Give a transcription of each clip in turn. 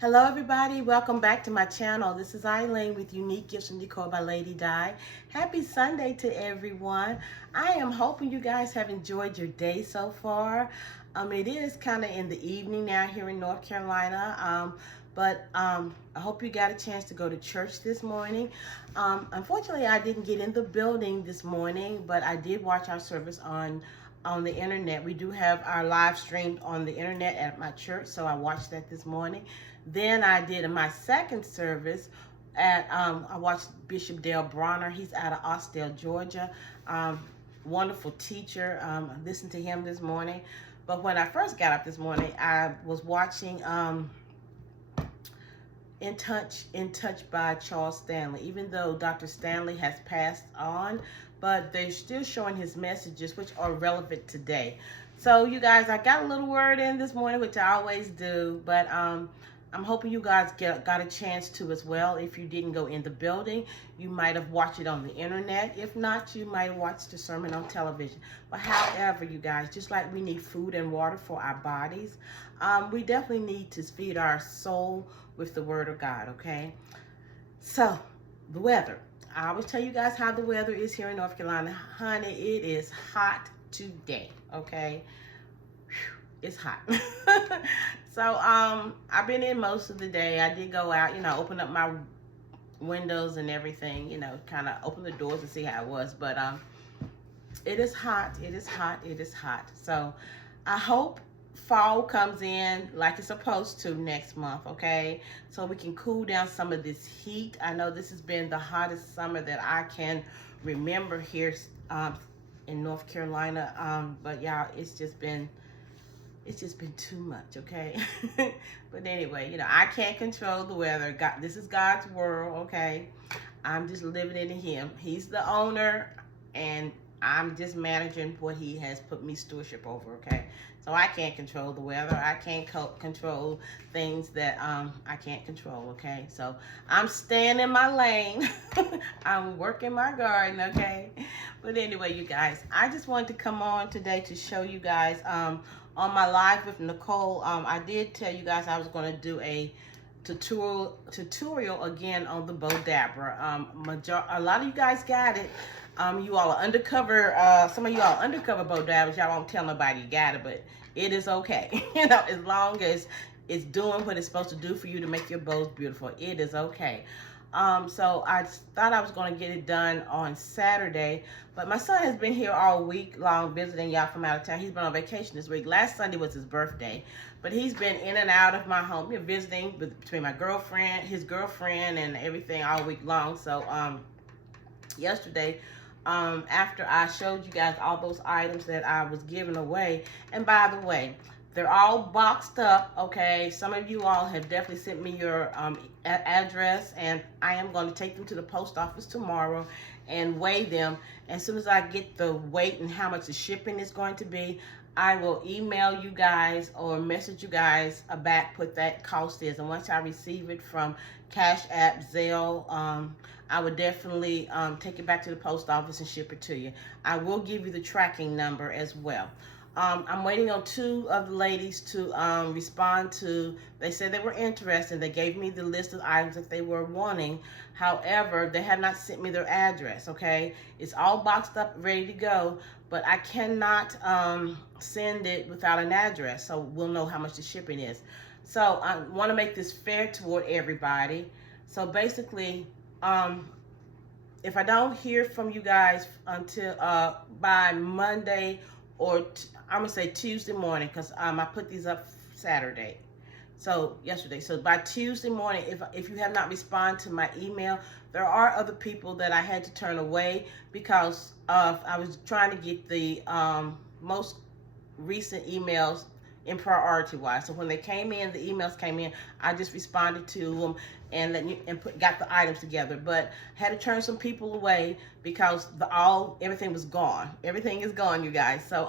Hello everybody, welcome back to my channel. This is Eileen with Unique Gifts and Decor by Lady Di. Happy Sunday to everyone. I am hoping you guys have enjoyed your day so far. It is kind of in the evening now here in North Carolina, but I hope you got a chance to go to church this morning. Unfortunately, I didn't get in the building this morning, but I did watch our service on the internet. We do have our live streamed on the internet at my church, so I watched that this morning. Then I did my second service at I watched Bishop Dale Bronner. He's out of Austell, Georgia. Wonderful teacher. Listened to him this morning. But when I first got up this morning, I was watching in Touch by Charles Stanley. Even though Dr. Stanley has passed on, but they're still showing his messages, which are relevant today. So you guys, I got a little word in this morning, which I always do, but I'm hoping you guys got a chance to as well. If you didn't go in the building, you might have watched it on the internet. If not, you might have watched the sermon on television. But however, you guys, just like we need food and water for our bodies, we definitely need to feed our soul with the word of God, okay? So, the weather. I always tell you guys how the weather is here in North Carolina. Honey, it is hot today, okay? Whew, it's hot. So, I've been in most of the day. I did go out, open up my windows and everything, kind of open the doors to see how it was. But it is hot. It is hot. It is hot. So, I hope fall comes in like it's supposed to next month, okay? So we can cool down some of this heat. I know this has been the hottest summer that I can remember here in North Carolina. But y'all, it's just been too much, okay? But anyway, I can't control the weather. God, this is God's world, okay? I'm just living in Him. He's the owner, and I'm just managing what He has put me stewardship over, okay? So I can't control the weather. I can't control things that I can't control, okay? So I'm staying in my lane. I'm working my garden, okay? But anyway, you guys, I just wanted to come on today to show you guys on my live with Nicole. I did tell you guys I was going to do a tutorial again on the Bowdabra. A lot of you guys got it. You all are undercover. Some of you all are undercover Bowdabras. Y'all won't tell nobody you got it, but it is okay. As long as it's doing what it's supposed to do for you to make your bows beautiful, it is okay. So I thought I was going to get it done on Saturday, but my son has been here all week long visiting y'all from out of town. He's been on vacation this week. Last Sunday was his birthday, but he's been in and out of my home, visiting between my girlfriend, his girlfriend, and everything all week long. So yesterday, after I showed you guys all those items that I was giving away, and by the way, they're all boxed up, okay? Some of you all have definitely sent me your address, and I am going to take them to the post office tomorrow and weigh them. As soon as I get the weight and how much the shipping is going to be, I will email you guys or message you guys back what that cost is. And once I receive it from Cash App, Zelle, I would definitely take it back to the post office and ship it to you. I will give you the tracking number as well. I'm waiting on two of the ladies to respond to. They said they were interested. They gave me the list of items that they were wanting. However, they have not sent me their address, okay? It's all boxed up, ready to go, but I cannot send it without an address, so we'll know how much the shipping is. So I want to make this fair toward everybody. So basically, if I don't hear from you guys until by Monday or I'm gonna say Tuesday morning, because I put these up Saturday, so yesterday. So by Tuesday morning, if you have not responded to my email, there are other people that I had to turn away because I was trying to get the most recent emails in priority wise. So when they came in, the emails came in, I just responded to them and got the items together. But I had to turn some people away because everything was gone. Everything is gone, you guys. So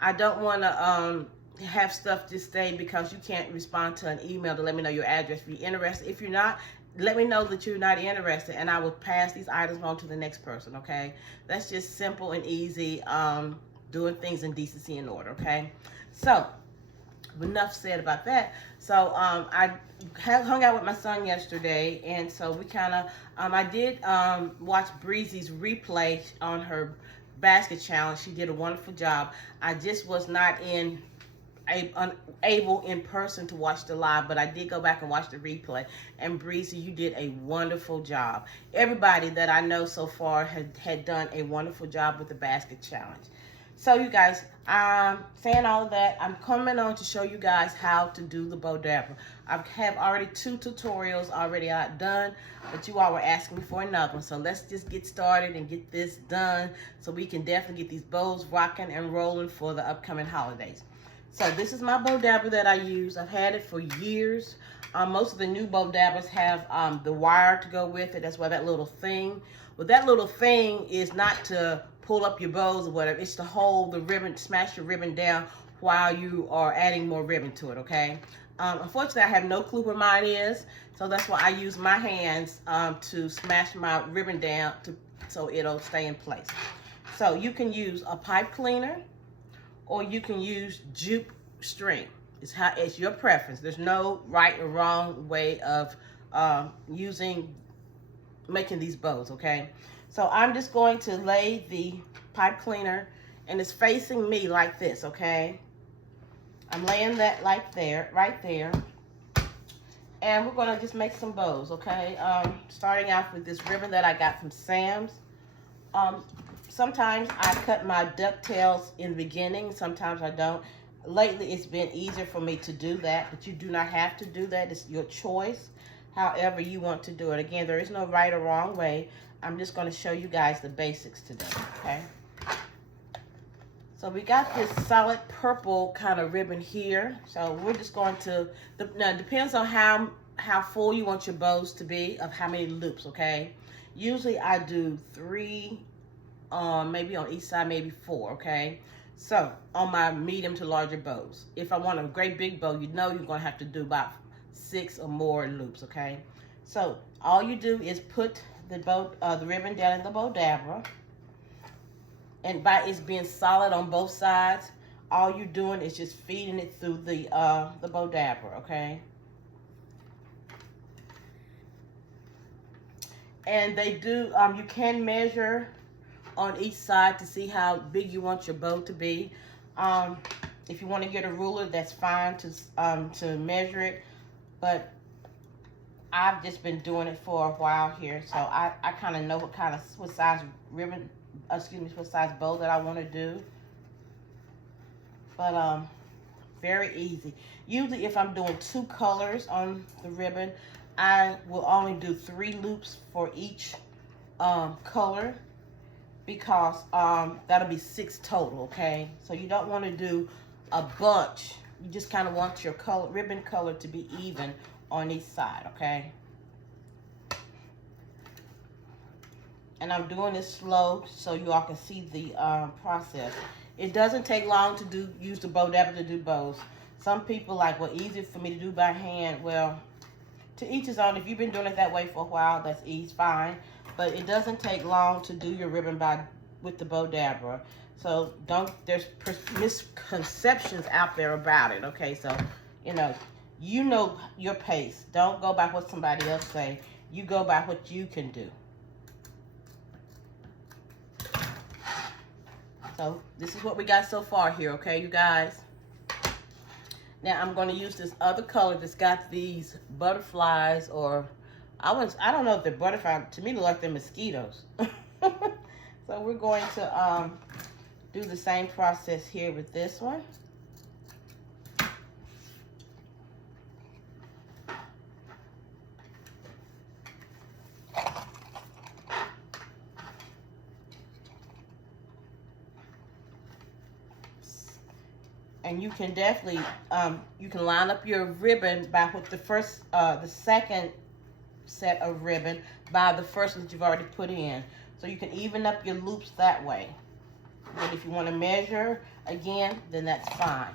I don't want to have stuff just stay because you can't respond to an email to let me know your address. If you're interested, if you're not, let me know that you're not interested, and I will pass these items on to the next person. Okay, that's just simple and easy. Doing things in decency and order. Okay, so enough said about that. So I hung out with my son yesterday, and so we kind of, I did watch Breezy's replay on her basket challenge. She did a wonderful job. I just was not unable in person to watch the live, but I did go back and watch the replay. And Breezy, you did a wonderful job. Everybody that I know so far had done a wonderful job with the basket challenge. So you guys, saying all of that, I'm coming on to show you guys how to do the Bowdabra. I have already 2 tutorials already done, but you all were asking me for another one. So let's just get started and get this done so we can definitely get these bows rocking and rolling for the upcoming holidays. So this is my Bowdabra that I use. I've had it for years. Most of the new Bowdabras have the wire to go with it. That's why that little thing. Well, that little thing is not to pull up your bows or whatever. It's to hold the ribbon, smash your ribbon down while you are adding more ribbon to it, okay? Unfortunately, I have no clue where mine is. So that's why I use my hands to smash my ribbon down so it'll stay in place. So you can use a pipe cleaner, or you can use jute string. It's your preference. There's no right or wrong way of making these bows, okay? So I'm just going to lay the pipe cleaner, and it's facing me like this, okay? I'm laying that like there, right there. And we're gonna just make some bows, okay? Starting off with this ribbon that I got from Sam's. Sometimes I cut my ducktails in the beginning, sometimes I don't. Lately, it's been easier for me to do that, but you do not have to do that. It's your choice, however you want to do it. Again, there is no right or wrong way. I'm just going to show you guys the basics today, okay? So we got this solid purple kind of ribbon here. So we're just going to, now it depends on how full you want your bows to be, of how many loops, okay? Usually I do 3, maybe on each side, maybe 4, okay? So on my medium to larger bows. If I want a great big bow, you know you're going to have to do about 6 or more loops, okay? So all you do is put the ribbon down in the Bowdabra, and by it's being solid on both sides, all you're doing is just feeding it through the Bowdabra, okay? And they do, you can measure on each side to see how big you want your bow to be. If you want to get a ruler, that's fine to measure it, but I've just been doing it for a while here, so I kind of know what size ribbon, what size bow that I want to do. But very easy. Usually if I'm doing 2 colors on the ribbon, I will only do 3 loops for each color, because that'll be 6 total, okay? So you don't want to do a bunch. You just kind of want your ribbon color to be even on each side, okay? And I'm doing this slow so you all can see the process. It doesn't take long to use the Bowdabra to do bows. Some people like, well, easier for me to do by hand. Well, to each his own. If you've been doing it that way for a while, that's fine. But it doesn't take long to do your ribbon with the Bowdabra. So there's misconceptions out there about it, okay? So, you know your pace. Don't go by what somebody else say. You go by what you can do. So this is what we got so far here, okay, you guys? Now I'm going to use this other color that's got these butterflies, or I don't know if they're butterflies. To me, they look like they're mosquitoes. So we're going to do the same process here with this one. And you can definitely, you can line up your ribbon by what the second set of ribbon by the first one that you've already put in. So you can even up your loops that way. But if you want to measure again, then that's fine.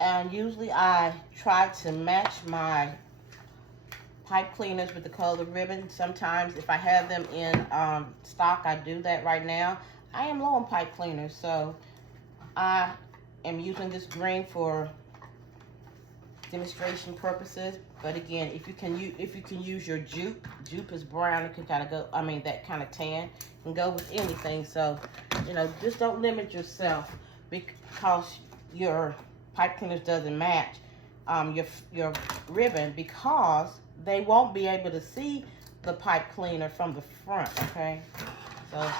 And usually I try to match my pipe cleaners with the color of the ribbon. Sometimes if I have them in stock, I do that. Right now I am low on pipe cleaners, so I am using this green for demonstration purposes. But again, if you can use your jupe is brown, it can kind of go, I mean that kind of tan can go with anything. So just don't limit yourself because your pipe cleaners doesn't match your ribbon, because they won't be able to see the pipe cleaner from the front. Okay, so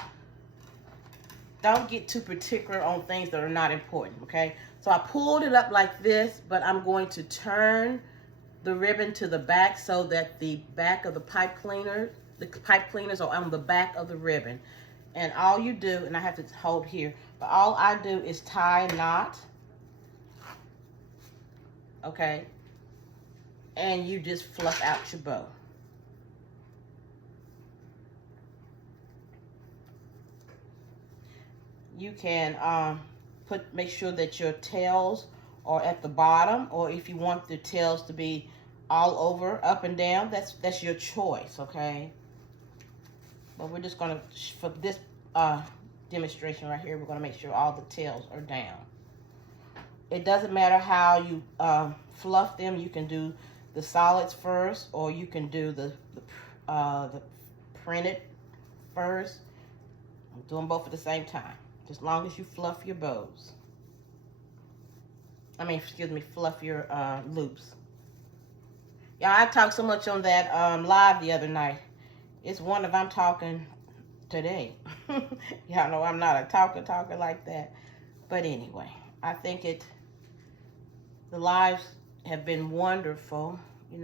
don't get too particular on things that are not important. Okay, so I pulled it up like this, but I'm going to turn the ribbon to the back so that the back of the pipe cleaners are on the back of the ribbon. And all you do, and I have to hold here, but all I do is tie a knot. Okay, and you just fluff out your bow. You can make sure that your tails are at the bottom, or if you want the tails to be all over, up and down, that's your choice. Okay, but we're just gonna, for this demonstration right here, we're gonna make sure all the tails are down. It doesn't matter how you fluff them. You can do the solids first, or you can do the printed first. I'm doing both at the same time, as long as you fluff your bows. I mean, excuse me, fluff your loops. Yeah, I talked so much on that live the other night. It's one of I'm talking today. Y'all know I'm not a talker like that. But anyway, I think the lives have been wonderful.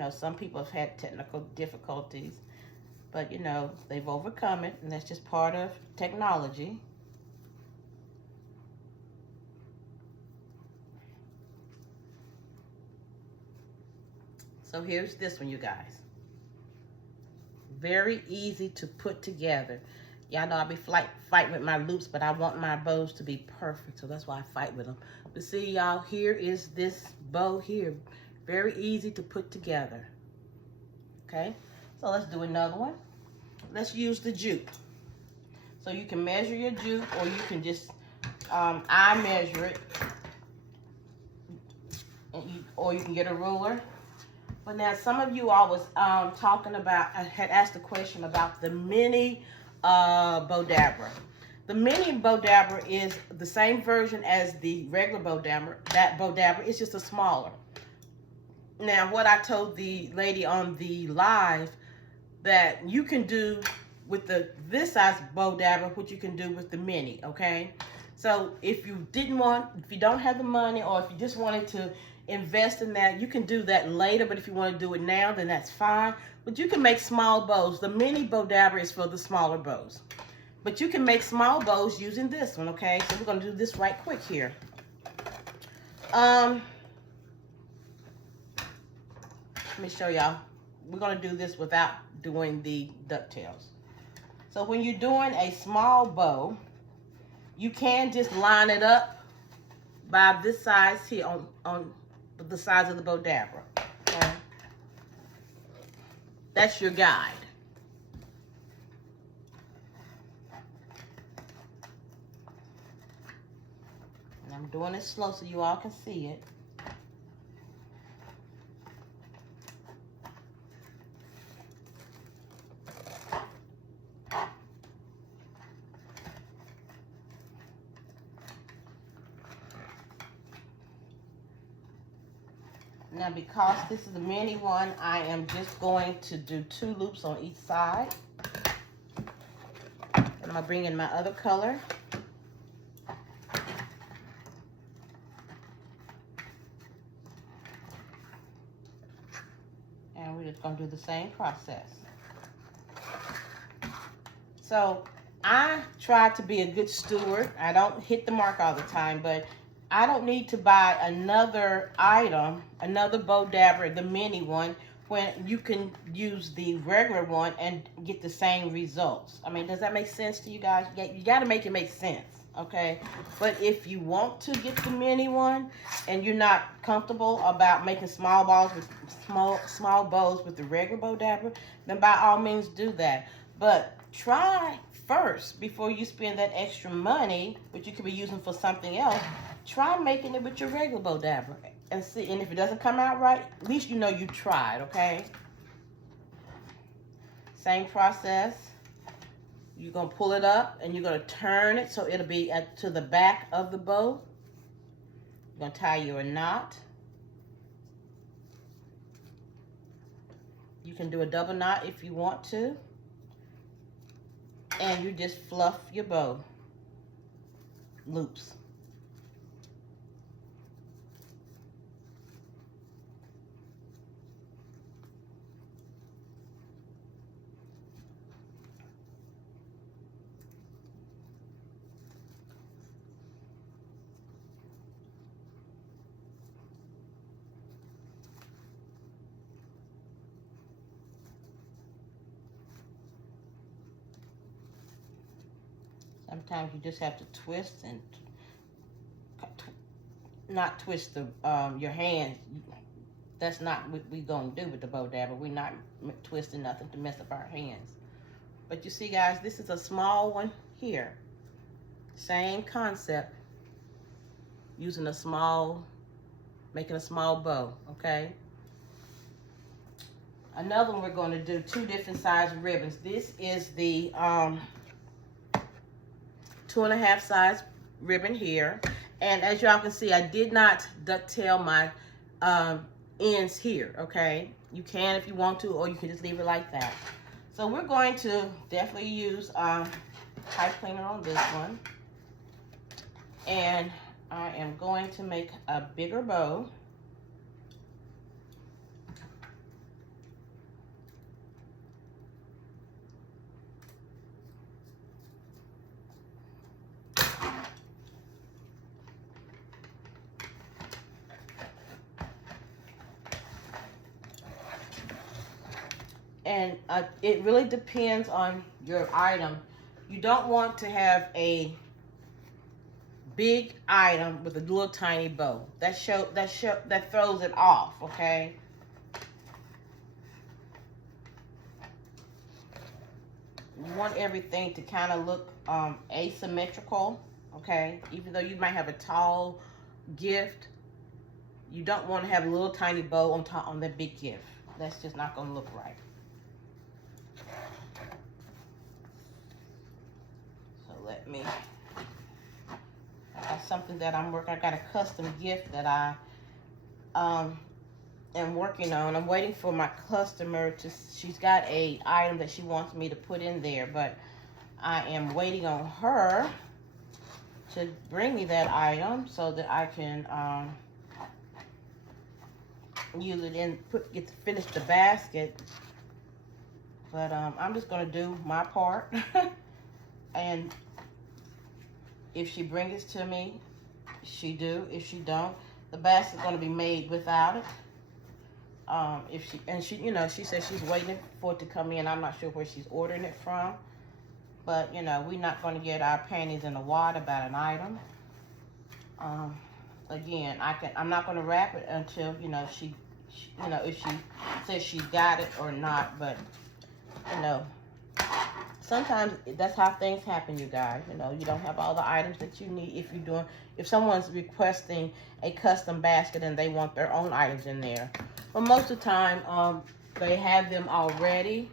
Some people have had technical difficulties, but they've overcome it, and that's just part of technology. So here's this one, you guys. Very easy to put together. Y'all know I be fighting with my loops, but I want my bows to be perfect, so that's why I fight with them. But see, y'all, here is this bow here. Very easy to put together. Okay, so let's do another one. Let's use the jupe. So you can measure your jupe, or you can just I measure it, or you can get a ruler. But now some of you all was talking about, I had asked a question about the mini Bowdabra. The mini Bowdabra is the same version as the regular Bowdabra. That Bowdabra is just a smaller. Now, what I told the lady on the live, that you can do with this size Bowdabra, what you can do with the mini. Okay, so if you don't have the money, or if you just wanted to invest in that, you can do that later. But if you want to do it now, then that's fine. But you can make small bows. The mini Bowdabra is for the smaller bows, but you can make small bows using this one. Okay, so we're going to do this right quick here. Let me show y'all. We're going to do this without doing the ducktails. So when you're doing a small bow, you can just line it up by this size here on the size of the Bowdabra. Okay? That's your guide. And I'm doing it slow so you all can see it. Now, because this is a mini one, I am just going to do 2 loops on each side. And I'm going to bring in my other color. And we're just going to do the same process. So I try to be a good steward. I don't hit the mark all the time, but I don't need to buy another item, another Bowdabra, the mini one, when you can use the regular one and get the same results. I mean, does that make sense to you guys? You got to make it make sense, okay? But if you want to get the mini one and you're not comfortable about making small balls with small bows with the regular Bowdabra, then by all means do that. But try first, before you spend that extra money, which you could be using for something else, try making it with your regular Bowdabra and see. And if it doesn't come out right, at least you know you tried, okay? Same process. You're going to pull it up and you're going to turn it so it'll be to the back of the bow. You're going to tie your knot. You can do a double knot if you want to. And you just fluff your bow loops. Sometimes you just have to twist and not twist the your hands. That's not what we gonna do with the Bowdabra. We're not twisting nothing to mess up our hands. But you see, guys, this is a small one here. Same concept. Using a small, making a small bow, okay? Another one we're going to do 2 different size ribbons. This is the 2.5 size ribbon here, and as y'all can see, I did not ducktail my ends here, okay? You can if you want to, or you can just leave it like that. So we're going to definitely use pipe cleaner on this one, and I am going to make a bigger bow. And it really depends on your item. You don't want to have a big item with a little tiny bow. That throws it off, okay? You want everything to kind of look asymmetrical, okay? Even though you might have a tall gift, you don't want to have a little tiny bow on top on that big gift. That's just not going to look right. Let me, I got something that I'm working, I got a custom gift that I am working on. I'm waiting for my customer to, she's got a item that she wants me to put in there, but I am waiting on her to bring me that item so that I can use it in, finish the basket. But I'm just gonna do my part. And if she brings it to me, she do. If she don't, the basket's gonna be made without it. You know, she says she's waiting for it to come in. I'm not sure where she's ordering it from, but you know, we're not gonna get our panties in the water about an item. Again, I'm not gonna wrap it until you know she you know, if she says she got it or not. But you know, sometimes that's how things happen, you guys. You know, you don't have all the items that you need. If someone's requesting a custom basket and they want their own items in there. But most of the time, they have them already.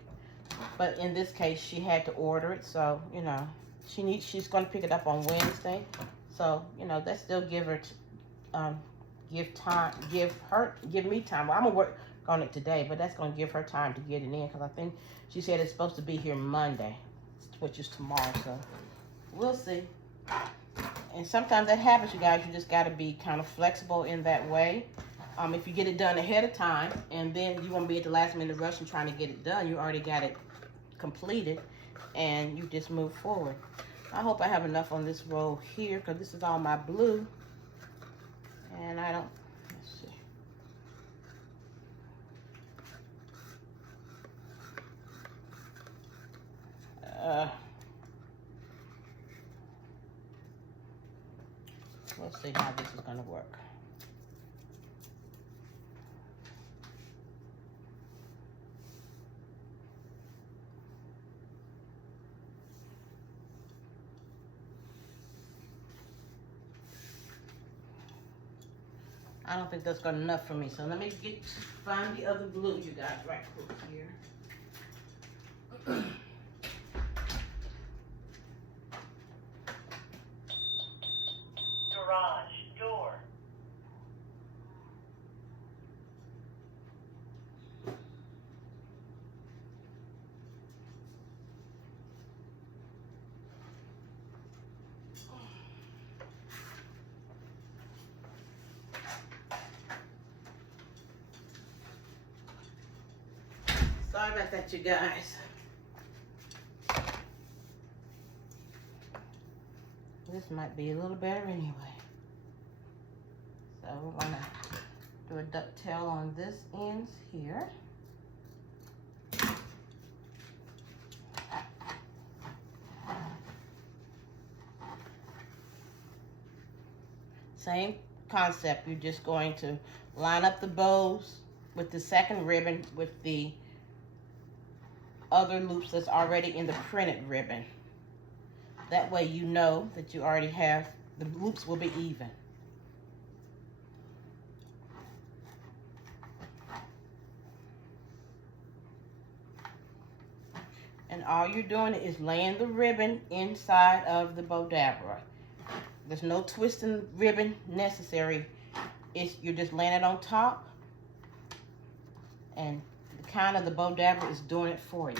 But in this case, she had to order it. So, you know, she's going to pick it up on Wednesday. So, you know, that still give me time. Well, I'm going to work on it today, but that's going to give her time to get it in, because I think she said it's supposed to be here Monday, which is tomorrow. So we'll see. And sometimes that happens, you guys. You just got to be kind of flexible in that way. If you get it done ahead of time, and then you won't be at the last minute rush and trying to get it done. You already got it completed, and you just move forward. I hope I have enough on this roll here, because this is all my blue. And I don't, let's see. We'll see how this is going to work. I don't think that's got enough for me, so let me find the other glue, you guys, right quick here. Garage door. Sorry about that, you guys. This might be a little better anyway. So we're gonna do a ducktail on this ends here. Same concept. You're just going to line up the bows with the second ribbon with the other loops that's already in the printed ribbon. That way you know that you already have, the loops will be even. And all you're doing is laying the ribbon inside of the Bowdabra. There's no twisting ribbon necessary. You're just laying it on top, and kind of the Bowdabra is doing it for you.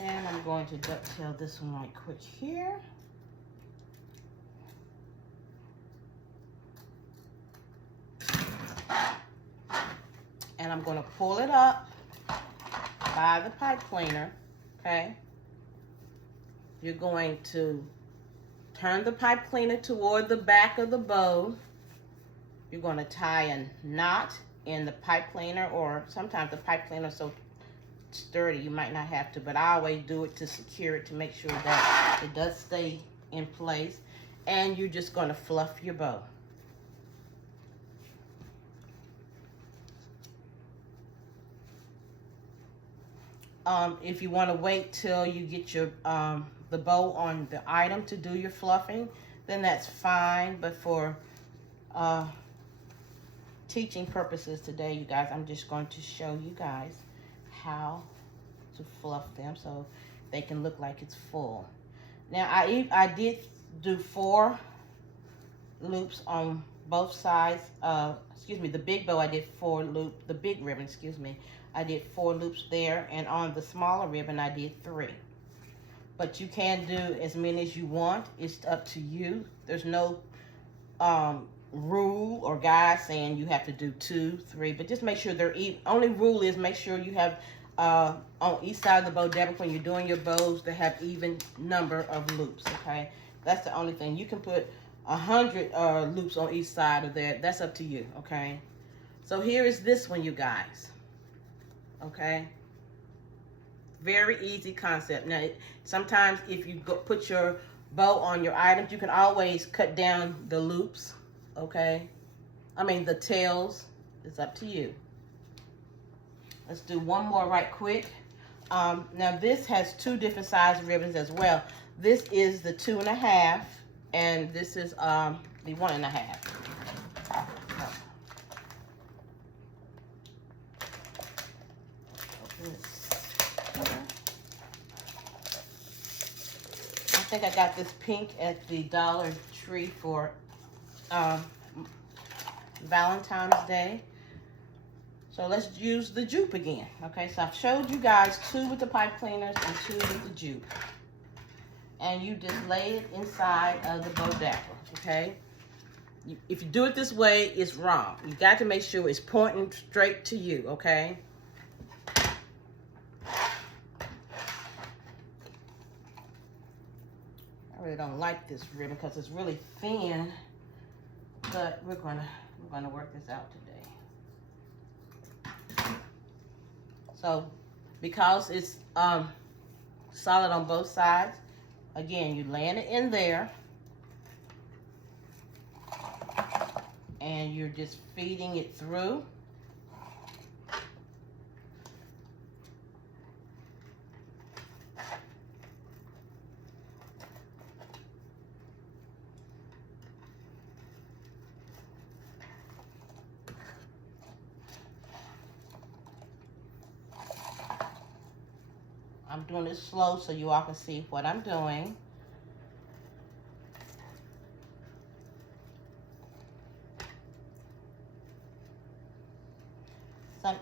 And I'm going to ducktail this one right quick here. And I'm going to pull it up by the pipe cleaner, okay? You're going to turn the pipe cleaner toward the back of the bow. You're going to tie a knot in the pipe cleaner, or sometimes the pipe cleaner is so sturdy you might not have to, but I always do it to secure it, to make sure that it does stay in place. And you're just going to fluff your bow. If you want to wait till you get your the bow on the item to do your fluffing, then that's fine. But for teaching purposes today, you guys, I'm just going to show you guys how to fluff them so they can look like it's full. Now I did do 4 loops on both sides. Excuse me, the big bow I did 4 loops. The big ribbon, excuse me, I did 4 loops there, and on the smaller ribbon I did 3. But you can do as many as you want. It's up to you. There's no rule or guide saying you have to do 2, 3, but just make sure they're even. Only rule is make sure you have on each side of the Bowdabra, when you're doing your bows, to have even number of loops, okay? That's the only thing. You can put 100 loops on each side of there. That's up to you, okay? So here is this one, you guys. Okay, very easy concept. Now, sometimes if you put your bow on your items, you can always cut down the loops, okay? I mean the tails. It's up to you. Let's do one more right quick. Now this has 2 different size ribbons as well. This is the 2.5, and this is the 1.5. I think I got this pink at the Dollar Tree for Valentine's Day. So let's use the jupe again. Okay, so I've showed you guys 2 with the pipe cleaners and 2 with the jupe. And you just lay it inside of the Bowdabra, okay? If you do it this way, it's wrong. You got to make sure it's pointing straight to you, okay? really don't like this ribbon because it's really thin, but we're gonna work this out today. So because it's solid on both sides, again, you land it in there and you're just feeding it through. I'm doing it slow so you all can see what I'm doing.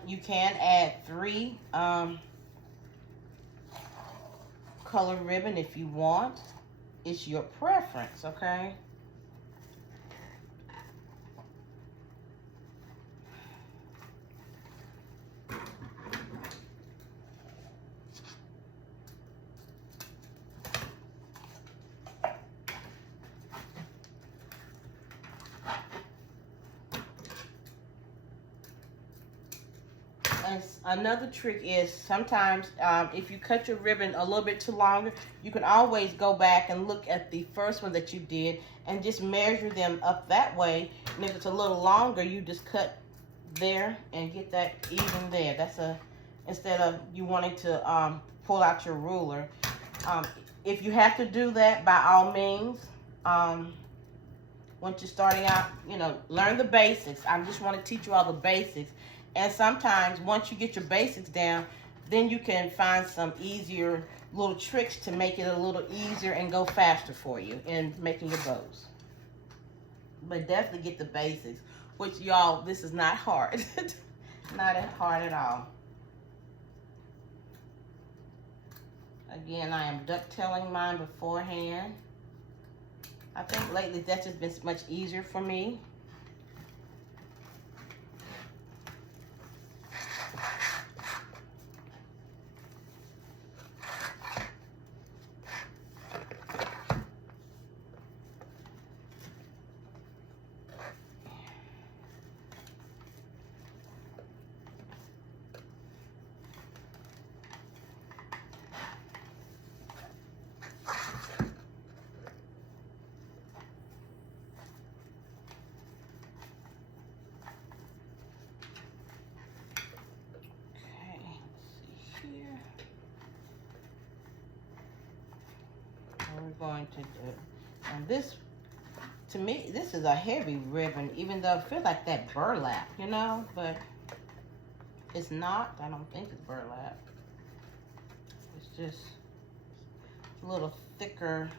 You can add 3 color ribbon if you want. It's your preference, okay? And another trick is sometimes if you cut your ribbon a little bit too long, you can always go back and look at the first one that you did and just measure them up that way. And if it's a little longer, you just cut there and get that even there. That's instead of you wanting to pull out your ruler. If you have to do that, by all means, once you're starting out, you know, learn the basics. I just want to teach you all the basics. And sometimes once you get your basics down, then you can find some easier little tricks to make it a little easier and go faster for you in making your bows. But definitely get the basics, which y'all, this is not hard. Not hard at all. Again, I am ducktailing mine beforehand. I think lately that's just been much easier for me. We're going to do, and this, to me, this is a heavy ribbon, even though it feels like that burlap, you know, but it's not. I don't think it's burlap. It's just a little thicker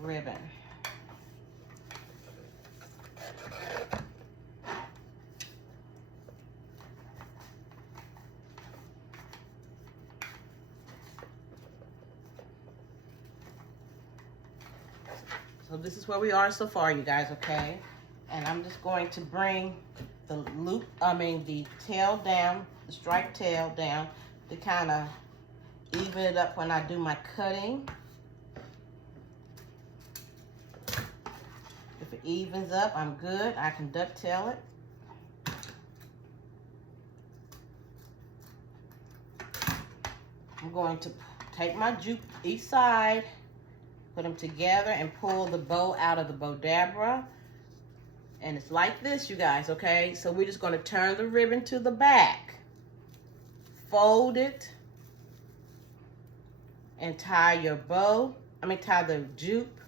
ribbon. So this is where we are so far, you guys, okay? And I'm just going to bring the loop, the tail down, the striped tail down to kind of even it up when I do my cutting. If it evens up, I'm good. I can ducktail it. I'm going to take my juke each side, put them together and pull the bow out of the Bowdabra. And it's like this, you guys, okay? So we're just gonna turn the ribbon to the back, fold it, and tie your bow, tie the juke,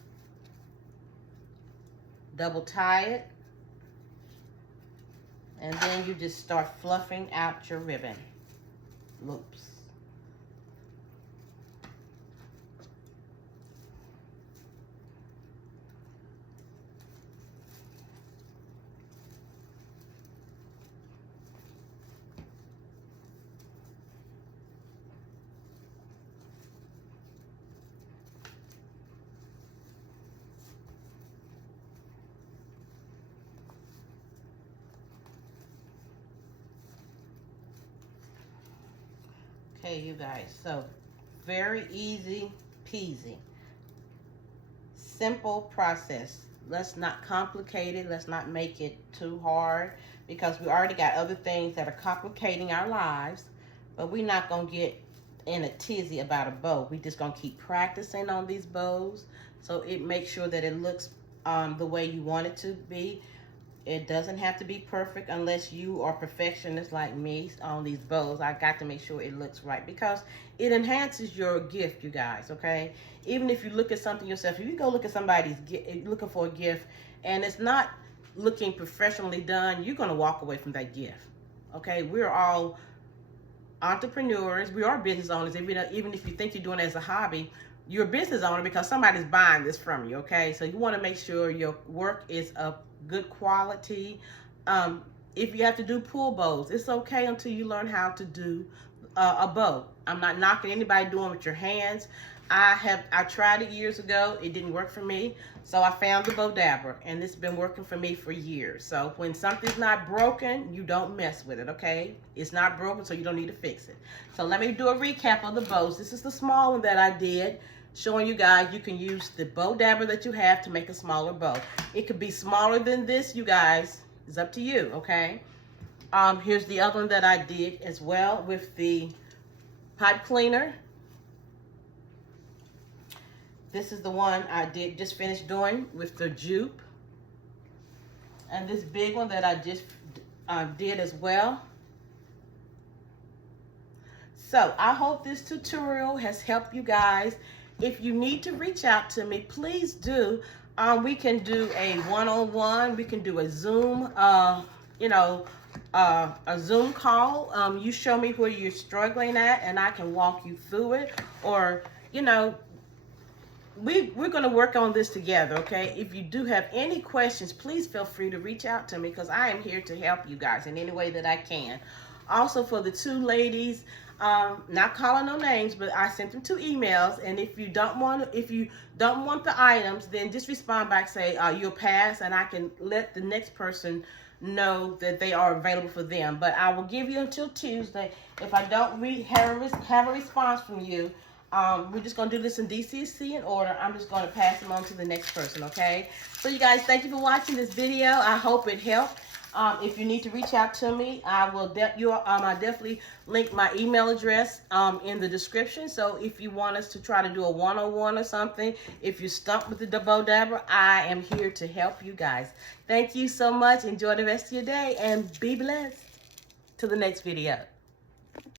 double tie it, and then you just start fluffing out your ribbon loops. Okay, you guys, so very easy peasy. simple process. Let's not complicate it. Let's not make it too hard, because we already got other things that are complicating our lives. But we're not going to get in a tizzy about a bow. We just going to keep practicing on these bows, so it makes sure that it looks the way you want it to be. It doesn't have to be perfect unless you are perfectionist like me on these bows. I got to make sure it looks right, because it enhances your gift, you guys, okay? Even if you look at something yourself, if you go look at somebody's looking for a gift and it's not looking professionally done, you're going to walk away from that gift, okay? We're all entrepreneurs. We are business owners. Even if you think you're doing it as a hobby, you're a business owner because somebody's buying this from you, okay? So you want to make sure your work is of good quality. If you have to do pull bows, it's okay until you learn how to do a bow. I'm not knocking anybody doing with your hands. I tried it years ago. It didn't work for me. So I found the Bowdabra, and it's been working for me for years. So when something's not broken, you don't mess with it, okay? It's not broken, so you don't need to fix it. So let me do a recap of the bows. This is the small one that I did, showing you guys you can use the Bowdabra that you have to make a smaller bow. It could be smaller than this, you guys. It's up to you, okay? Here's the other one that I did as well with the pipe cleaner. This is the one I just finished doing with the jupe. And this big one that I just did as well. So I hope this tutorial has helped you guys. If you need to reach out to me, please do. We can do a one-on-one. We can do a Zoom, a Zoom call. You show me where you're struggling at, and I can walk you through it. Or, we're going to work on this together, okay? If you do have any questions, please feel free to reach out to me, because I am here to help you guys in any way that I can. Also, for the two ladies, not calling no names, but I sent them 2 emails, and if you don't want the items, then just respond back, say you'll pass, and I can let the next person know that they are available for them. But I will give you until Tuesday. If I don't have a response from you, we're just going to do this in decency and order. I'm just going to pass them on to the next person, okay? So you guys, thank you for watching this video. I hope it helped. If you need to reach out to me, I will I definitely link my email address in the description. So if you want us to try to do a one-on-one or something, if you're stumped with the Bowdabra, I am here to help you guys. Thank you so much. Enjoy the rest of your day and be blessed. To the next video.